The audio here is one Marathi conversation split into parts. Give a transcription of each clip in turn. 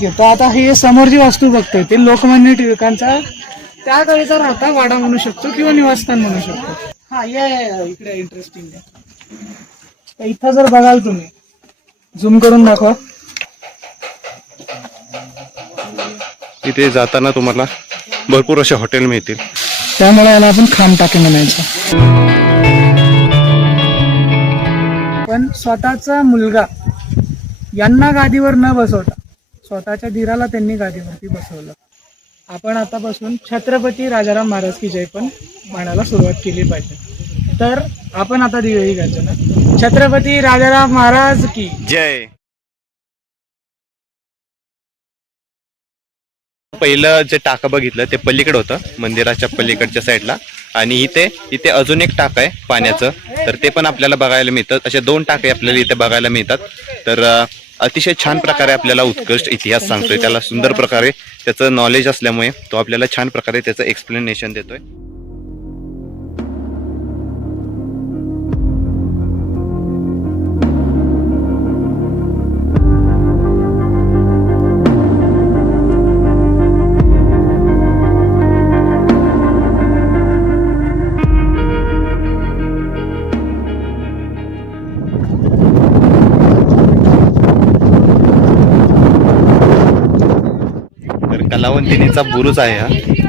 तो आता हे समोर जी वास्तू बघतोय ते लोकमान्य टिळकांचा त्या काळीचा राहता वाडा म्हणू शकतो किंवा निवासस्थान म्हणू शकतो. हा या इकडे इंटरेस्टिंग आहे. इथं जर बघाल तुम्ही झूम करून दाखवा. इथे जाताना तुम्हाला भरपूर असे हॉटेल मिळतील. त्यामुळे याला आपण खाम टाके म्हणायचं. पण स्वतःचा मुलगा यांना गादीवर न बसवता स्वतःच्या धीराला त्यांनी गादीवरती बसवलं. आपण आतापासून छत्रपती राजाराम महाराज की जय पण म्हणायला सुरुवात केली पाहिजे. तर आपण आता दिवे घ्यायचं ना, छत्रपती राजाराम महाराज की जय. पहिलं जे टाका बघितलं ते पलीकडे होतं, मंदिराच्या पलीकडच्या साईडला. आणि इथे अजून एक टाक आहे पाण्याचं, तर ते पण आपल्याला बघायला मिळतं. असे 2 टाके आपल्याला इथे बघायला मिळतात. तर अतिशय छान प्रकारे आपल्याला उत्कृष्ट इतिहास सांगतोय. त्याला सुंदर प्रकारे त्याचं नॉलेज असल्यामुळे तो आपल्याला छान प्रकारे त्याचं एक्सप्लेनेशन देतोय. कलावंतिनीचा बुरुज आहे हा.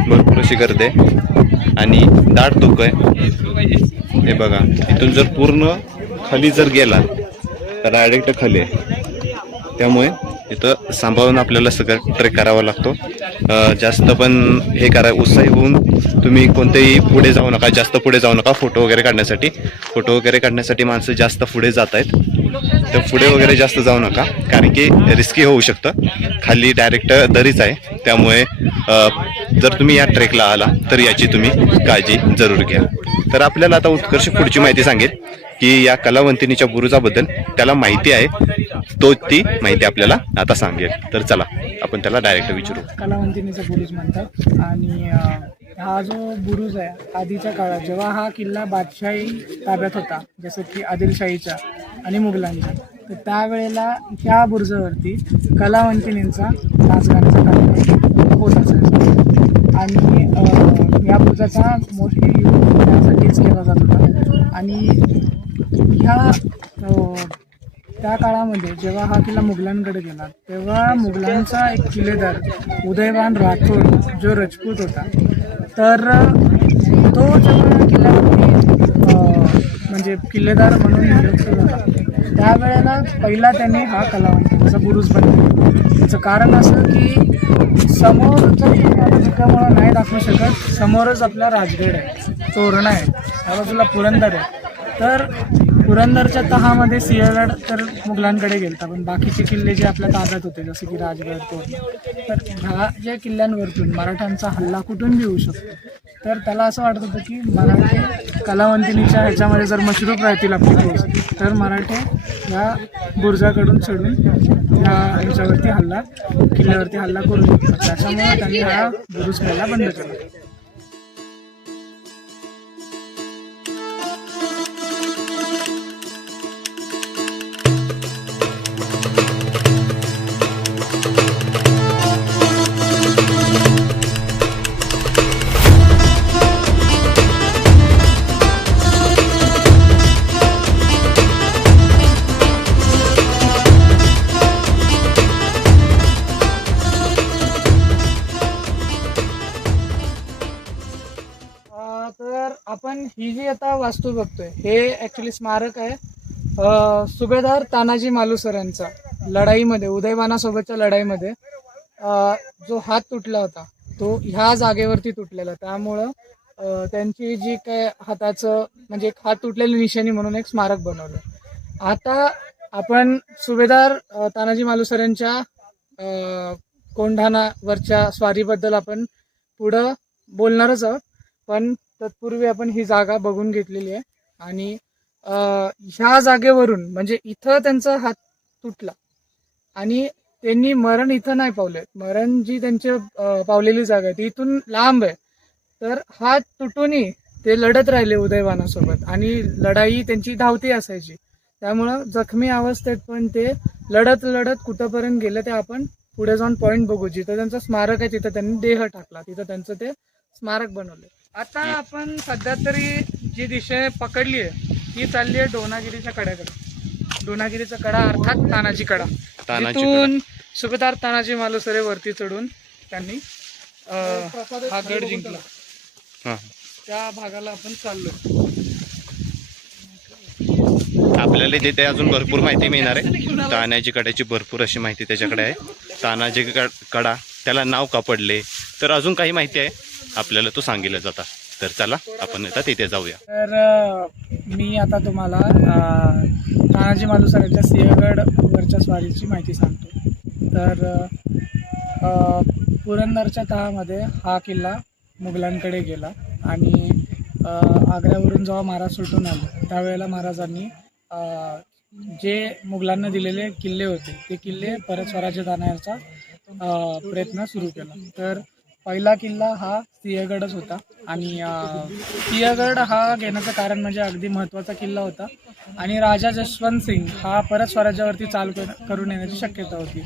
भरपूर अशी गर्दी आहे आणि दाट धुकं आहे. हे बघा, इथून जर पूर्ण खाली जर गेला तर डायरेक्ट खाली आहे. त्यामुळे इथं सांभाळून आपल्याला सगळं ट्रेक करावा लागतो. जास्त पण हे उत्साही होऊन तुम्ही कोणतेही पुढे जाऊ नका, जास्त पुढे जाऊ नका. फोटो वगैरे काढण्यासाठी माणसं जास्त पुढे जात आहेत. तर पुढे वगैरे जास्त जाऊ नका, कारण की रिस्की होऊ शकतं. खाली डायरेक्ट दरीच आहे. त्यामुळे जर तुम्ही या ट्रेकला आला तर याची तुम्ही काळजी जरूर घ्या. तर आपल्याला आता उत्कर्ष पुढची माहिती सांगेल की या कलावंतिनीच्या बुरुजाबद्दल त्याला माहिती आहे, तो ती माहिती आपल्याला आता सांगेल. तर चला आपण त्याला डायरेक्ट विचारू. कलावंतिनीचा बुरुज म्हणतात. आणि हा जो बुरुज आहे, आधीच्या काळात जेव्हा हा किल्ला बादशाही ताब्यात होता, जसं की आदिलशाहीच्या आणि मुघलांच्या, तर त्यावेळेला ह्या बुरुजावरती कलावंतिनींचा नाचगाण्याचा कार्यक्रम होत असायचा. आणि या बुरुजाचा मोस्टली यूज त्यासाठीच केला जात होता. आणि ह्या त्या काळामध्ये जेव्हा हा किल्ला मुघलांकडे गेला, तेव्हा मुघलांचा एक किल्लेदार उदयवान राठोड जो राजपूत होता, तर तो जेव्हा किल्ल्यावरती म्हणजे किल्लेदार म्हणून नियुक्त झाला, त्यावेळेला पहिला त्यांनी हा कलावंतिनीचा बुरुज बनवला. त्याचं कारण असं की समोरचं धुक्यामुळं नाही दाखवू शकत, समोरच आपला राजगड आहे, तोरणा आहे, त्या बाजूला पुरंदर आहे. तर पुरंदरच्या तहामध्ये सिंहगड तर मुघलांकडे गेलता, पण बाकीचे किल्ले जे आपल्या ताब्यात होते जसे की राजगड, तोरणा, तर ह्या ज्या किल्ल्यांवरतून मराठ्यांचा हल्ला कुठून बी होऊ शकतो. तर त्याला असं वाटत होतं की मराठे कलावंतिनीच्या ह्याच्यामध्ये जर मशरूफ राहतील आपली फौज, तर मराठे ह्या बुरुजाकडून चढून ह्या ह्याच्यावरती किल्ल्यावरती हल्ला करू शकतात. त्याच्यामुळे त्यांनी हा बुरुज पहिला बंद केला. तर आपण ही जी आता वास्तू बघतोय हे ऍक्च्युली स्मारक आहे सुभेदार तानाजी मालुसरे यांचा. लढाईमध्ये उदयवानासोबतच्या लढाईमध्ये जो हात तुटला होता तो ह्या जागेवरती तुटलेला. त्यामुळं त्यांची जी काय हाताचं म्हणजे एक हात तुटलेली निशाणी म्हणून एक स्मारक बनवलं. आता आपण सुभेदार तानाजी मालुसरे यांच्या कोंढाणावरच्या स्वारीबद्दल आपण पुढं बोलणारच आहोत, पण तत्पूर्वी आपण ही जागा बघून घेतलेली आहे. आणि ह्या जागेवरून म्हणजे इथं त्यांचा हात तुटला आणि त्यांनी मरण इथं नाही पावले. मरण जी त्यांची पावलेली जागा आहे ती इथून लांब आहे. तर हात तुटूनही ते लढत राहिले उदयवानासोबत आणि लढाई त्यांची धावती असायची. त्यामुळं जखमी अवस्थेत पण ते लढत कुठंपर्यंत गेले ते आपण पुढे जाऊन पॉईंट बघू, जिथं त्यांचं स्मारक आहे तिथं त्यांनी देह टाकला, तिथं त्यांचं ते स्मारक बनवले. आता आपण सध्या तरी जी दिशा पकडली आहे ती चालली आहे डोनागिरीच्या कड्याकडे. डोनागिरीचा कडा अर्थात तानाजी कडा. तिथून सुभेदार तानाजी मालुसरे वरती चढून त्यांनी हा गड जिंकला. हा. त्या भागाला आपण चाललोय. आपल्याला तिथे अजून भरपूर माहिती मिळणार आहे. तानाजी कड्याची भरपूर अशी माहिती त्याच्याकडे आहे. तानाजी कडा त्याला नाव का पडले तर अजून काही माहिती आहे आपल्याला तो सांगितलं जातात. तर चला आपण आता तिथे जाऊया. तर मी आता तुम्हाला तानाजी मालुसरेच्या सिंहगड वरच्या स्वारीची माहिती सांगतो. तर पुरंदरच्या तहामध्ये हा किल्ला मुघलांकडे गेला आणि आग्र्यावरून जेव्हा महाराज सुटून आले त्यावेळेला महाराजांनी जे मुघलांना दिलेले किल्ले होते ते किल्ले परत स्वराज्यात आणण्याचा प्रयत्न सुरू केला. तर पहिला किल्ला हा सिंहगडच होता आणि सिंहगड हा घेण्याचं कारण म्हणजे अगदी महत्त्वाचा किल्ला होता आणि राजा जसवंत सिंग हा परत स्वराज्यावरती चाल करून येण्याची शक्यता होती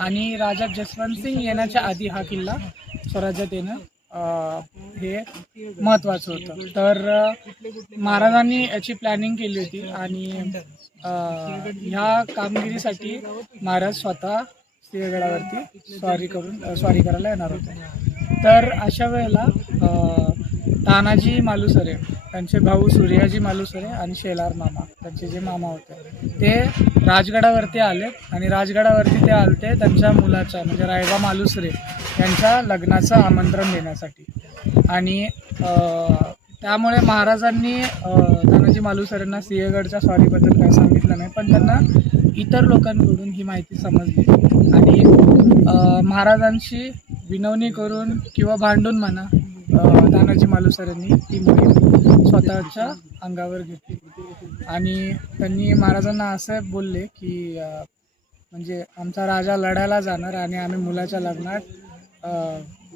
आणि राजा जसवंत सिंग येण्याच्या आधी हा किल्ला स्वराज्यात येणं हे महत्त्वाचं होतं. तर महाराजांनी याची प्लॅनिंग केली होती आणि ह्या कामगिरीसाठी महाराज स्वतः सिंहगडावरती स्वारी करायला येणार होते. तर अशा वेळेला तानाजी मालुसरे, त्यांचे भाऊ सूर्याजी मालुसरे आणि शेलार मामा, त्यांचे जे मामा होते ते राजगडावरती आले आणि राजगडावरती ते आलते त्यांच्या मुलाच्या म्हणजे रायबा मालुसरे यांच्या लग्नाचं आमंत्रण देण्यासाठी. आणि त्यामुळे महाराजांनी तानाजी मालुसरेंना सिंहगडच्या स्वारीबद्दल काही सांगितलं नाही, पण त्यांना इतर लोकांकडून ही माहिती समजली आणि महाराजांशी विनवणी करून किंवा भांडून म्हणा तानाजी मालुसरेंनी ती मोहीम स्वतःच्या अंगावर घेतली आणि त्यांनी महाराजांना असं बोलले की म्हणजे आमचा राजा लढायला जाणार आणि आम्ही मुलाच्या लग्नात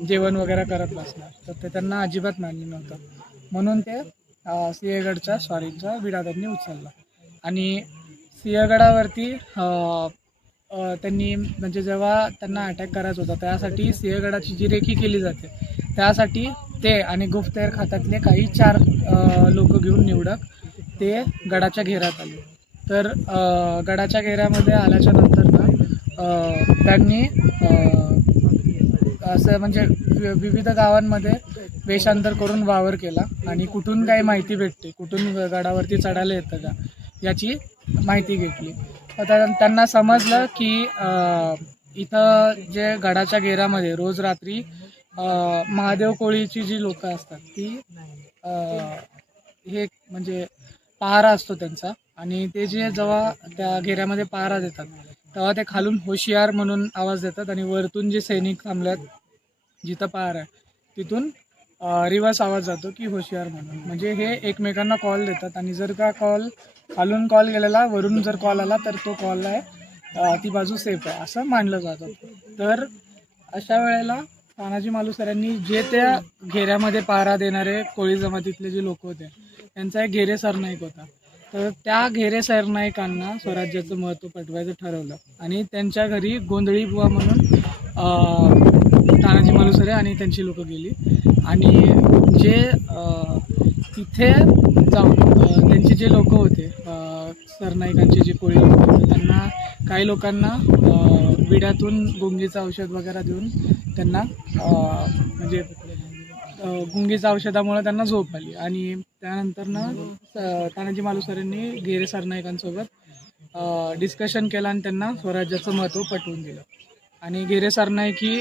जेवण वगैरे करत बसणार. तर ते त्यांना अजिबात मान्य नव्हतं, म्हणून ते सिंहगडच्या स्वारीचा विडा त्यांनी उचलला आणि सिंहगडावरती त्यांनी म्हणजे जेव्हा त्यांना अटॅक करायचा होता त्यासाठी सिंहगडाची जी रेखी केली जाते त्यासाठी ते आणि गुप्तहेर खात्यातले काही 4 लोक घेऊन निवडक ते गडाच्या घेऱ्यात आले. तर गडाच्या घेऱ्यामध्ये आल्याच्या नंतर ना त्यांनी असं म्हणजे विविध गावांमध्ये वेषांतर करून वावर केला आणि कुठून काही माहिती भेटते, कुठून गडावरती चढायला येतं का याची माहिती घेतली. तर त्यांना समजलं की इथं जे गडाच्या घेऱ्यामध्ये रोज रात्री महादेव कोळीची जी लोक असतात ती हे म्हणजे पहारा असतो त्यांचा आणि ते जे जेव्हा त्या घेऱ्यामध्ये पहारा देतात तेव्हा ते खालून होशियार म्हणून आवाज देतात आणि वरतून जे सैनिक थांबल्यात जिथं पहारा आहे तिथून रिवर्स आवाज जातो की होशियार म्हणून. म्हणजे हे एकमेकांना कॉल देतात आणि जर का खालून कॉल गेलेला वरून जर कॉल आला तर तो कॉल आहे ती बाजू सेफ आहे असं मानलं जातं. तर अशा वेळेला तानाजी मालुसऱ्यांनी जे त्या घेऱ्यामध्ये पहारा देणारे कोळी जमातीतले जे लोक होते त्यांचा एक घेरे सरनाईक होता. तर त्या घेरे सरनाईकांना स्वराज्याचं महत्त्व पटवायचं ठरवलं आणि त्यांच्या घरी गोंधळी बुवा म्हणून तानाजी मालुसरे आणि त्यांची लोक गेली आणि जे तिथे जाऊन त्यांचे जे लोक होते सरनाईकांचे जे कोळी लोक होते त्यांना काही लोकांना विड्यातून गुंगीचं औषध वगैरे देऊन त्यांना म्हणजे गुंगीच्या औषधामुळे त्यांना झोप आली आणि त्यानंतर तानाजी मालुसरेंनी घेरे सरनाईकांसोबत डिस्कशन केलं आणि त्यांना स्वराज्याचं महत्त्व पटवून दिलं आणि घेरे सरनाईकी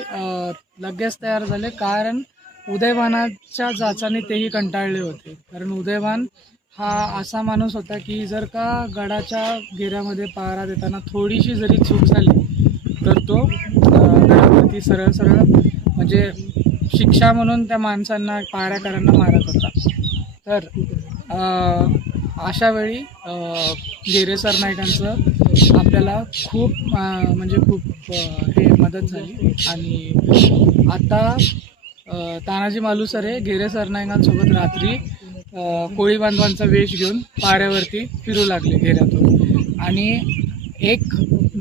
लगेच तयार झाले. कारण उदयभानाच्या जाचाने तेही कंटाळले होते. कारण उदयभान हा असा माणूस होता की जर का गडाच्या घेऱ्यामध्ये पहारा देताना थोडीशी जरी चूक झाली तर तो गडावरती सरळ म्हणजे शिक्षा म्हणून त्या माणसांना पहाराकरांना मारत होता. तर अशा वेळी घेरे सरनाईकांचं आपल्याला खूप म्हणजे खूप हे मदत झाली आणि आता तानाजी मालुसरे घेरे सरनाईकांसोबत रात्री कोळी बांधवांचा वेश घेऊन पाऱ्यावरती फिरू लागले घेऱ्यातून आणि एक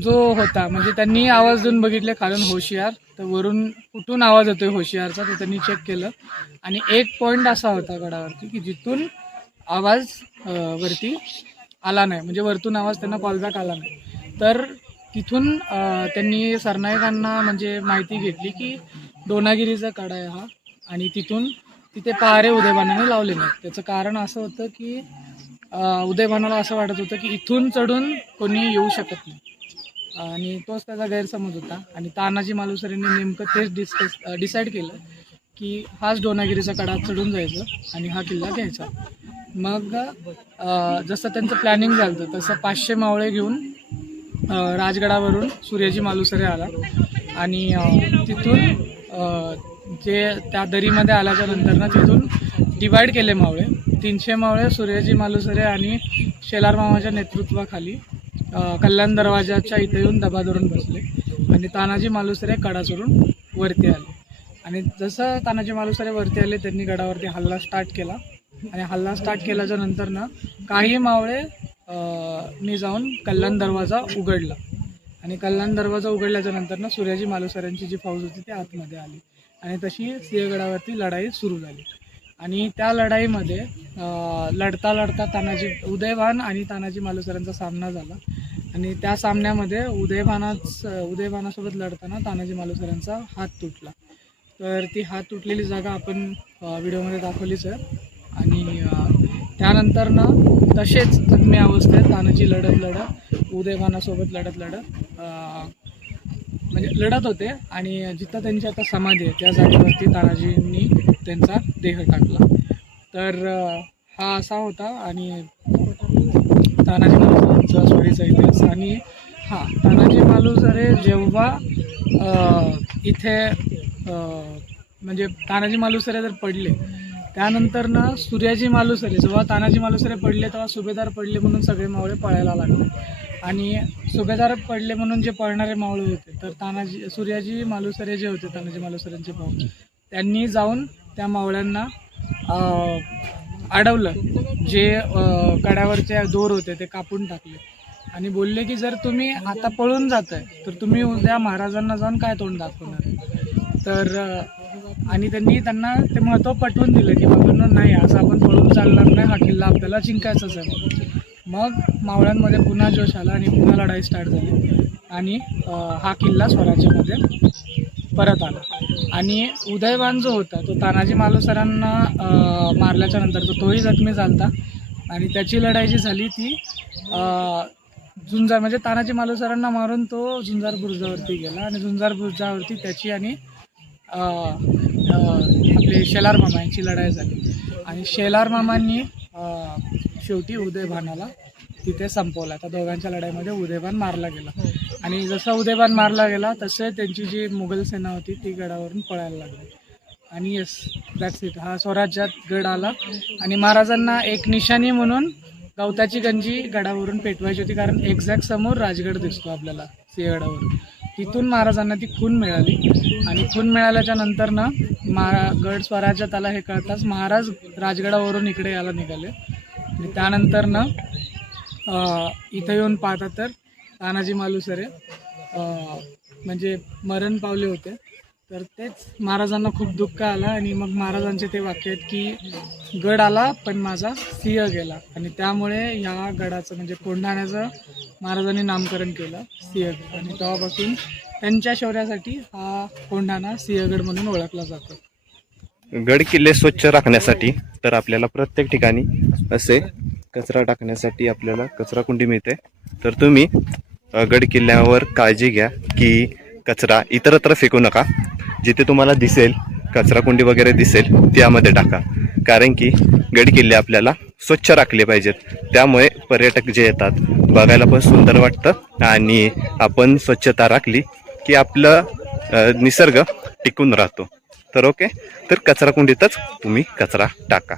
जो होता म्हणजे त्यांनी आवाज देऊन बघितले खालून होशियार, तर वरून कुठून आवाज येतोय होशियारचा तर त्यांनी चेक केलं आणि एक पॉईंट असा होता गडावरती की जिथून आवाज वरती आला नाही, म्हणजे वरतून आवाज त्यांना कॉलबॅक आला नाही. तर तिथून त्यांनी सरनाईकांना म्हणजे माहिती घेतली की दोनागिरीचा कडा आहे हा आणि तिथे पहारे उदयभानाने लावले नाहीत. त्याचं कारण असं होतं की उदयभानाला असं वाटत होतं की इथून चढून कोणी येऊ शकत नाही आणि तोच त्याचा गैरसमज होता. आणि तानाजी मालुसरेंनी नेमकं तेच डिसाईड केलं की हाच दोनागिरीचा कडा चढून जायचं आणि हा किल्ला घ्यायचा. मग जसं त्यांचं प्लॅनिंग झालं होतं तसं 500 मावळे घेऊन राजगडावरून सूर्याजी मालुसरे आला आणि तिथून जे त्या दरीमध्ये आल्याच्या नंतर ना तिथून डिवाईड केले मावळे. 300 मावळे सूर्याजी मालुसरे आणि शेलार मामाच्या नेतृत्वाखाली कल्याण दरवाजाच्या इथे येऊन दबा धरून बसले आणि तानाजी मालुसरे कडा चढून वरती आले. आणि जसं तानाजी मालुसरे वरती आले त्यांनी गडावरती हल्ला स्टार्ट केला आणि हल्ला स्टार्ट केल्याच्या नंतर ना काही मावळे नी जाऊन कल्याण दरवाजा उघडला आणि कल्याण दरवाजा उघडल्याच्या नंतर ना सूर्याजी मालुसऱ्यांची जी फौज होती ती आतमध्ये आली आणि तशी सिंहगडावरती लढाई सुरू झाली. आणि त्या लढाईमध्ये लढता उदयभान आणि तानाजी मालुसऱ्यांचा सामना झाला आणि त्या सामन्यामध्ये उदयभानासोबत लढताना तानाजी मालुसऱ्यांचा हात तुटला. तर ती हात तुटलेली जागा आपण व्हिडिओमध्ये दाखवलीच आहे. आणि त्यानंतर ना तसेच जखमी अवस्थेत तानाजी लढत उदयभानासोबत लढत म्हणजे लढत होते आणि जिथं त्यांची आता समाधी आहे त्या जागेवरती तानाजींनी त्यांचा देह टाकला. तर हा असा होता आणि तानाजी मालुसरेंचा स्वारीचा इतिहास. आणि तानाजी मालुसरे जेव्हा इथे म्हणजे तानाजी मालुसरे जर पडले त्यानंतर ना सूर्याजी मालुसरे जेव्हा तानाजी मालुसरे पडले तेव्हा सुभेदार पडले म्हणून सगळे मावळे पळायला लागले आणि सुभेदार पडले म्हणून जे पळणारे मावळे होते तर सूर्याजी मालुसरे जे होते तानाजी मालुसरेंचे भाऊ त्यांनी जाऊन त्या मावळ्यांना अडवलं. जे कड्यावरचे दोर होते ते कापून टाकले आणि बोलले की जर तुम्ही आता पळून जाताय तर तुम्ही उद्या महाराजांना जाऊन काय तोंड दाखवणार. तर आणि त्यांना ते महत्त्व पटवून दिलं की बाबांनो नाही असं आपण पळून चालणार नाही, हा किल्ला आपल्याला जिंकायचाच आहे. मग मावळ्यांमध्ये पुन्हा जोश आला आणि पुन्हा लढाई स्टार्ट झाली आणि हा किल्ला स्वराज्यामध्ये परत आला. आणि उदयभान जो होता तो तानाजी मालुसरांना मारल्याच्या नंतर तोही जखमी झाला आणि त्याची लढाई जी झाली ती झुंजार म्हणजे तानाजी मालुसरांना मारून तो झुंजार बुरुजावरती गेला आणि झुंजार बुरुजावरती त्याची आणि आपले शेलार मामा यांची लढाई झाली आणि शेलार मामांनी शेवटी उदयभानाला तिथे संपवला. त्या दोघांच्या लढाईमध्ये उदयभान मारला गेला आणि जसा उदयभान मारला गेला तसे त्यांची जी मुघल सेना होती ती गडावरून पळायला लागली. आणि येस दॅट्स इट. हा स्वराज्यात गड आला आणि महाराजांना एक निशाणी म्हणून गवताची गंजी गडावरून पेटवायची होती कारण एक्झॅक्ट समोर राजगड दिसतो आपल्याला सिंहगडावरून. तिथून महाराजांना ती खून मिळाली आणि खून मिळाल्याच्या नंतर ना गड स्वराज्यात आला हे कळताच महाराज राजगडावरून इकडे यायला निघाले आणि त्यानंतर ना इथं येऊन पाहतात तर तानाजी मालुसरे म्हणजे मरण पावले होते. तर तेच महाराजांना खूप दुःख आलं आणि मग महाराजांचे ते वाक्य आहेत की गड आला पण माझा सिंह गेला आणि त्यामुळे ह्या गडाचं म्हणजे कोंढाण्याचं महाराजांनी नामकरण केलं सिंहगड आणि तेव्हापासून त्यांच्या शौर्यासाठी हा कोंढाणा सिंहगड म्हणून ओळखला जातो. गड किल्ले स्वच्छ राखण्यासाठी तर आपल्याला प्रत्येक ठिकाणी असे कचरा टाकण्यासाठी आपल्याला कचरा कुंडी मिळते. तर तुम्ही गड किल्ल्यावर काळजी घ्या की कचरा इतरत्र फेकू नका. जिथे तुम्हाला दिसेल कचरा कुंडी वगैरे दिसेल त्यामध्ये टाका कारण की गड किल्ले आपल्याला स्वच्छ राखले पाहिजेत. त्यामुळे पर्यटक जे येतात बघायला पण सुंदर वाटतं आणि आपण स्वच्छता राखली की आपलं निसर्ग टिकून राहतो. तर ओके, तर कचरा कुंडीतच तुम्ही कचरा टाका.